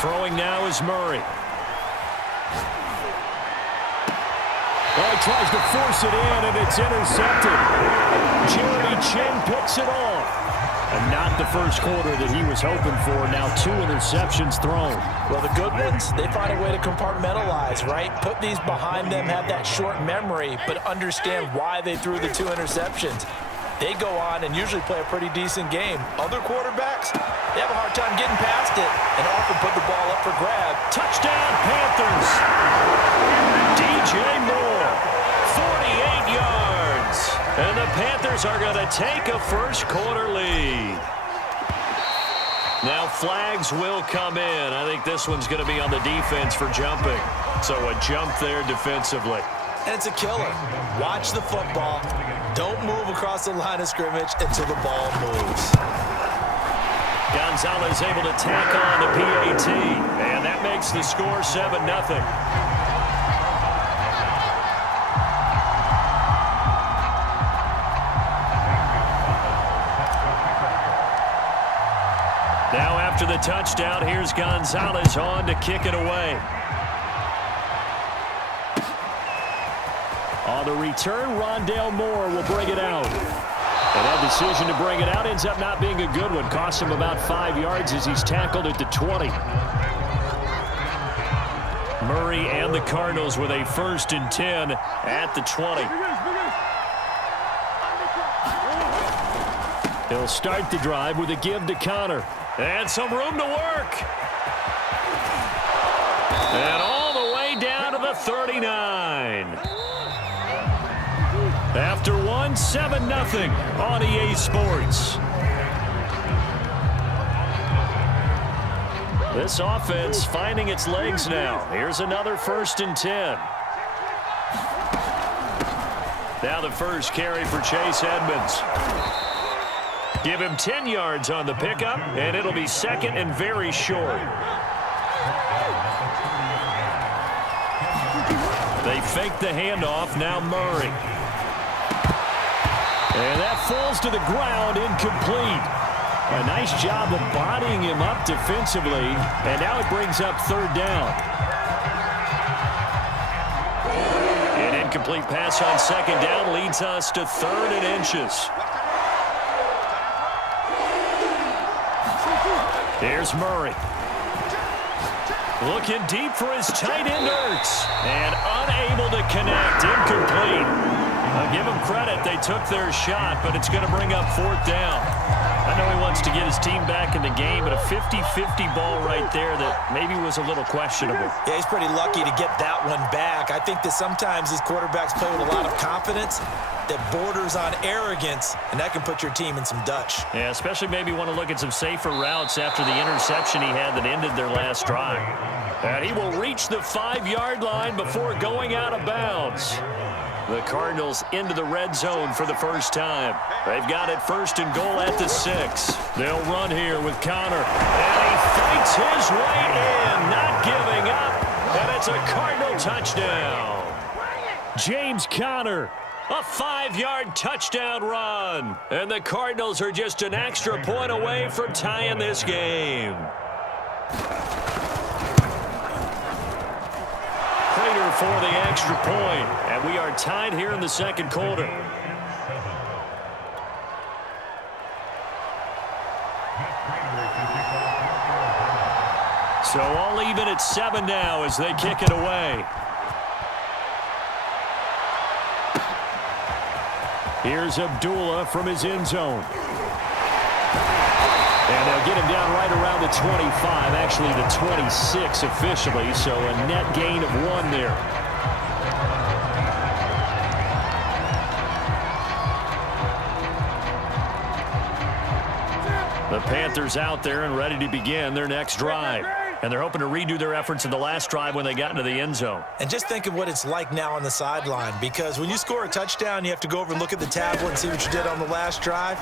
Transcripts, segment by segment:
Throwing now is Murray. Oh, he tries to force it in, and it's intercepted. Jeremy Chin picks it off. And not the first quarter that he was hoping for. Now 2 interceptions thrown. Well, the good ones, they find a way to compartmentalize, right? Put these behind them, have that short memory, but understand why they threw the 2 interceptions. They go on and usually play a pretty decent game. Other quarterbacks, they have a hard time getting past it and often put the ball up for grab. Touchdown, Panthers. DJ Moore, 48 yards. And the Panthers are going to take a first quarter lead. Now flags will come in. I think this one's going to be on the defense for jumping. So a jump there defensively. And it's a killer. Watch the football. Don't move across the line of scrimmage until the ball moves. Gonzalez able to tack on the PAT. And that makes the score 7-0. Now after the touchdown, here's Gonzalez on to kick it away. On the return, Rondale Moore will bring it out. And that decision to bring it out ends up not being a good one. Costs him about 5 yards as he's tackled at the 20. Murray and the Cardinals with a 1st and 10 at the 20. He'll start the drive with a give to Connor. And some room to work. And all the way down to the 39. After 7-0 on EA Sports. This offense finding its legs now. Here's another 1st and 10. Now the first carry for Chase Edmonds. Give him 10 yards on the pickup, and it'll be 2nd and very short. They fake the handoff. Now Murray. And that falls to the ground, incomplete. A nice job of bodying him up defensively, and now it brings up 3rd down. An incomplete pass on 2nd down leads us to 3rd and inches. Here's Murray. Looking deep for his tight end, Ertz. And unable to connect. Incomplete. I'll give them credit. They took their shot, but it's going to bring up 4th down. I know he wants to get his team back in the game, but a 50-50 ball right there that maybe was a little questionable. Yeah, he's pretty lucky to get that one back. I think that sometimes these quarterbacks play with a lot of confidence that borders on arrogance, and that can put your team in some Dutch. Yeah, especially maybe want to look at some safer routes after the interception he had that ended their last drive. And he will reach the 5-yard line before going out of bounds. The Cardinals into the red zone for the first time. They've got it 1st and goal at the 6. They'll run here with Connor. And he fights his way in, not giving up. And it's a Cardinal touchdown. James Conner. A 5-yard touchdown run. And the Cardinals are just an extra point away from tying this game. Prater for the extra point. And we are tied here in the 2nd quarter. So all even at 7 now as they kick it away. Here's Abdullah from his end zone. And they'll get him down right around the 25, actually the 26 officially, so a net gain of 1 there. The Panthers out there and ready to begin their next drive. And they're hoping to redo their efforts in the last drive when they got into the end zone. And just think of what it's like now on the sideline, because when you score a touchdown, you have to go over and look at the tablet and see what you did on the last drive.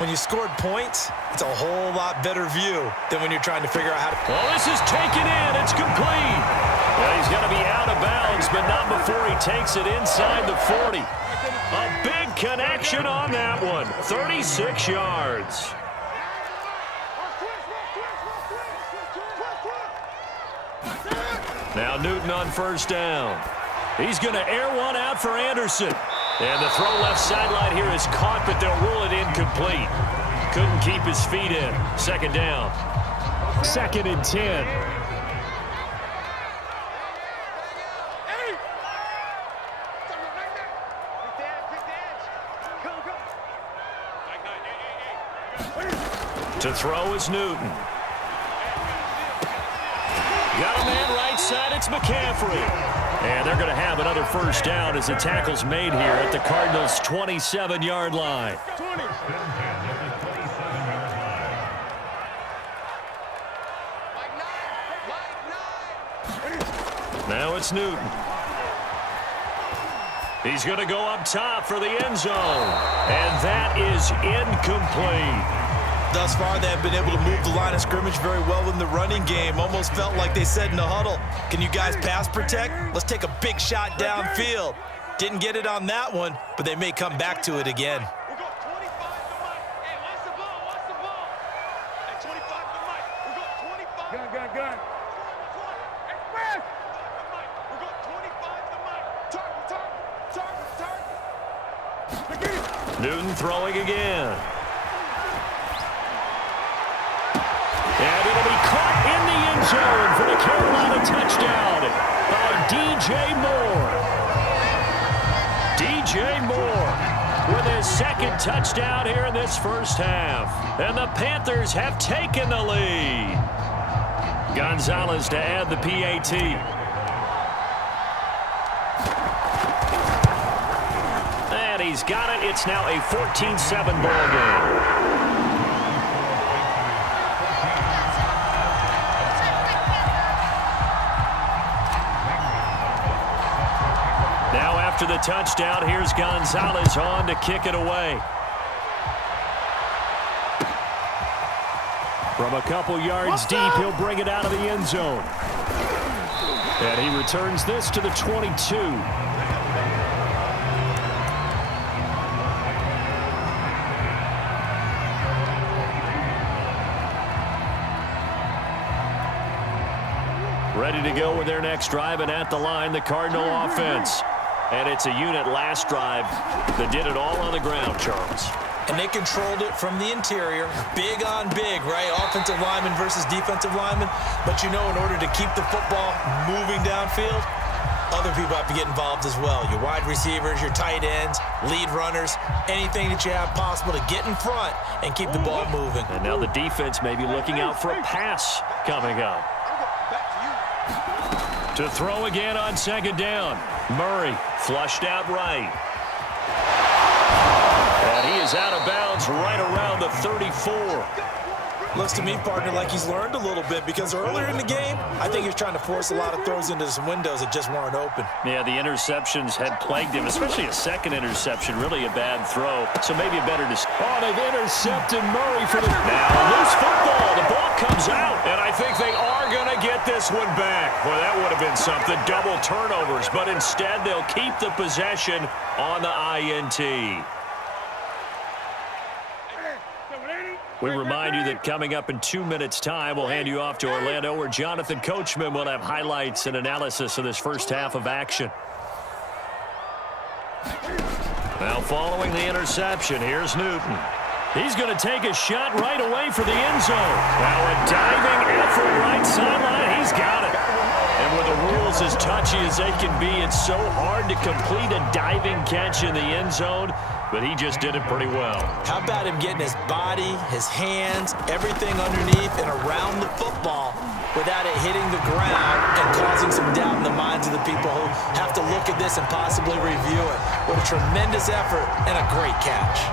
When you scored points, it's a whole lot better view than when you're trying to figure out how to... Well, this is taken in. It's complete. Well, he's going to be out of bounds, but not before he takes it inside the 40. A big connection on that one. 36 yards. Now Newton on first down. He's going to air one out for Anderson. And the throw left sideline here is caught, but they'll rule it incomplete. Couldn't keep his feet in. Second down. 2nd and 10. To throw is Newton. Got a man right side, it's McCaffrey. And they're going to have another first down as the tackle's made here at the Cardinals' 27-yard line. Now it's Newton. He's going to go up top for the end zone. And that is incomplete. Thus far, they have been able to move the line of scrimmage very well in the running game. Almost felt like they said in the huddle, can you guys pass protect? Let's take a big shot downfield. Didn't get it on that one, but they may come back to it again. Newton throwing again. And it'll be caught in the end zone for the Carolina touchdown by DJ Moore. DJ Moore with his 2nd touchdown here in this first half. And the Panthers have taken the lead. Gonzalez to add the PAT. And he's got it. It's now a 14-7 ball game. After the touchdown, here's Gonzalez on to kick it away. From a couple yards deep, he'll bring it out of the end zone. And he returns this to the 22. Ready to go with their next drive, and at the line, the Cardinal offense. And it's a unit last drive that did it all on the ground, Charles. And they controlled it from the interior, big on big, right? Offensive lineman versus defensive lineman. But you know, in order to keep the football moving downfield, other people have to get involved as well. Your wide receivers, your tight ends, lead runners, anything that you have possible to get in front and keep the ball moving. And now the defense may be looking out for a pass coming up. To throw again on 2nd down. Murray flushed out right. And he is out of bounds right around the 34. Looks to me, partner, like he's learned a little bit, because earlier in the game, I think he was trying to force a lot of throws into some windows that just weren't open. Yeah, the interceptions had plagued him, especially a 2nd interception, really a bad throw. So maybe a better Oh, they've intercepted Murray for the... Now, loose football. The ball comes out, and I think they are going to get this one back. Well, that would have been something, double turnovers, but instead they'll keep the possession on the INT. We remind you that coming up in 2 minutes' time, we'll hand you off to Orlando, where Jonathan Coachman will have highlights and analysis of this first half of action. Now following the interception, here's Newton. He's going to take a shot right away for the end zone. Now a diving effort right sideline. He's got it. And with the rules as touchy as they can be, it's so hard to complete a diving catch in the end zone, but he just did it pretty well. How about him getting his body, his hands, everything underneath and around the football without it hitting the ground and causing some doubt in the minds of the people who have to look at this and possibly review it. What a tremendous effort and a great catch.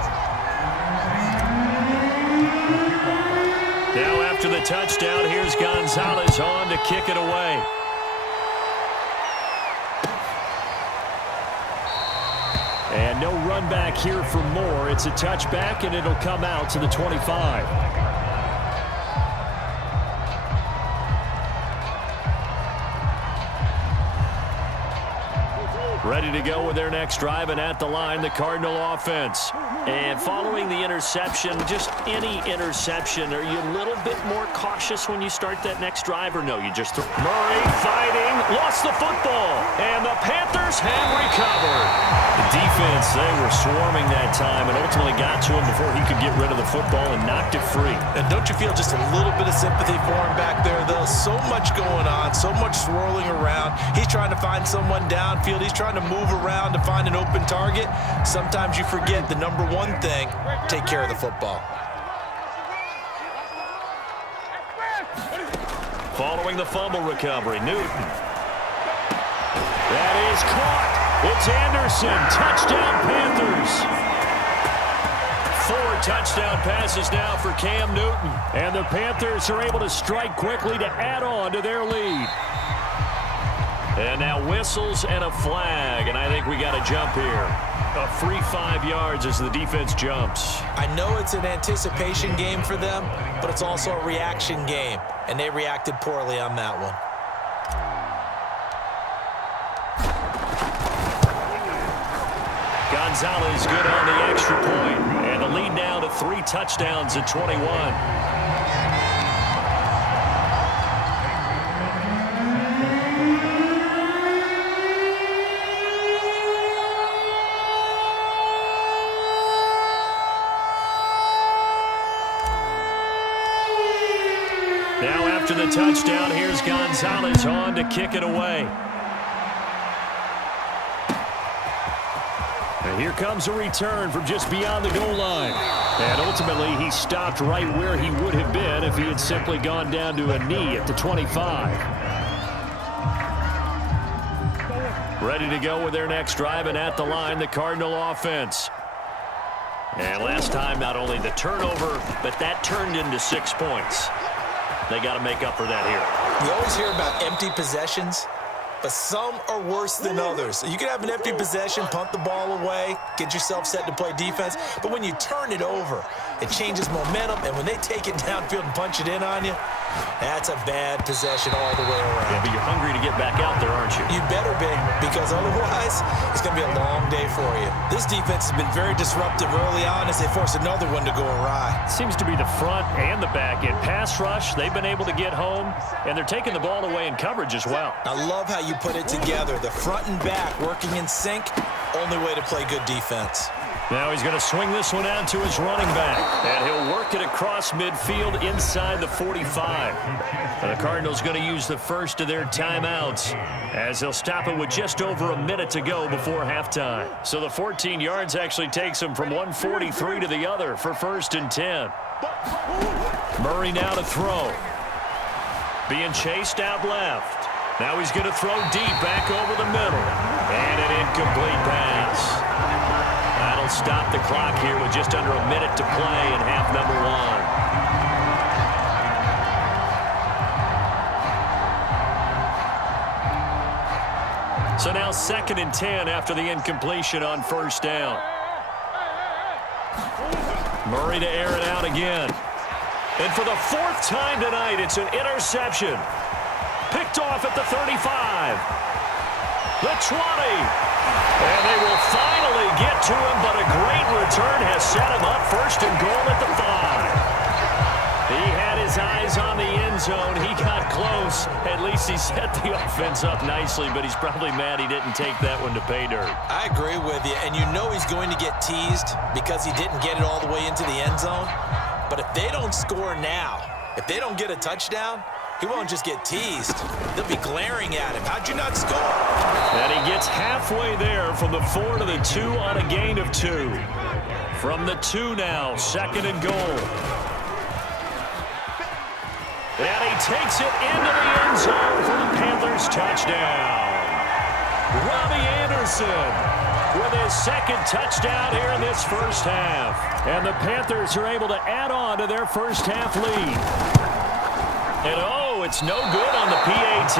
Now after the touchdown, here's Gonzalez on to kick it away. And no run back here for Moore. It's a touchback, and it'll come out to the 25. Ready to go with their next drive, and at the line, the Cardinal offense. And following the interception, just any interception, are you a little bit more cautious when you start that next drive, or no? You just throw. Murray fighting, lost the football, and the Panthers have recovered. The defense, they were swarming that time and ultimately got to him before he could get rid of the football and knocked it free. And don't you feel just a little bit of sympathy for him back there, though? So much going on, so much swirling around. He's trying to find someone downfield. He's trying to move around to find an open target. Sometimes you forget the number one thing, take care of the football. Following the fumble recovery, Newton. That is caught. It's Anderson. Touchdown, Panthers. 4 touchdown passes now for Cam Newton. And the Panthers are able to strike quickly to add on to their lead. And now whistles and a flag, and I think we got a jump here. A free 5 yards as the defense jumps. I know it's an anticipation game for them, but it's also a reaction game, and they reacted poorly on that one. Gonzalez good on the extra point, and the lead now to 3 touchdowns at 21. Now after the touchdown, here's Gonzalez on to kick it away. And here comes a return from just beyond the goal line. And ultimately, he stopped right where he would have been if he had simply gone down to a knee at the 25. Ready to go with their next drive, and at the line, the Cardinal offense. And last time, not only the turnover, but that turned into 6 points. They got to make up for that here. You always hear about empty possessions, but some are worse than others. You can have an empty possession, punt the ball away, get yourself set to play defense, but when you turn it over, it changes momentum, and when they take it downfield and punch it in on you, that's a bad possession all the way around. Yeah, but you're hungry to get back out there, aren't you? You better be, because otherwise, it's going to be a long day for you. This defense has been very disruptive early on as they force another one to go awry. Seems to be the front and the back end. Pass rush, they've been able to get home, and they're taking the ball away in coverage as well. I love how you put it together. The front and back working in sync, only way to play good defense. Now he's going to swing this one out to his running back, and he'll work it across midfield inside the 45. And the Cardinals going to use the first of their timeouts as they'll stop it with just over a minute to go before halftime. So the 14 yards actually takes him from 143 to the other for 1st and 10. Murray now to throw. Being chased out left. Now he's going to throw deep back over the middle. And an incomplete pass. That'll stop the clock here with just under a minute to play in half number 1. So now 2nd and 10 after the incompletion on 1st down. Murray to air it out again. And for the 4th time tonight, it's an interception. Picked off at the 35. The 20. And they will finally get to him, but a great return has set him up 1st and goal at the 5. He had his eyes on the end zone. He got close. At least he set the offense up nicely, but he's probably mad he didn't take that one to pay dirt. I agree with you, and you know he's going to get teased because he didn't get it all the way into the end zone. But if they don't score now, if they don't get a touchdown, he won't just get teased. They'll be glaring at him. How'd you not score? And he gets halfway there from the 4 to the 2 on a gain of 2. From the 2 now, 2nd and goal. And he takes it into the end zone for the Panthers touchdown. Robbie Anderson with his 2nd touchdown here in this 1st half. And the Panthers are able to add on to their 1st half lead. And oh, it's no good on the PAT.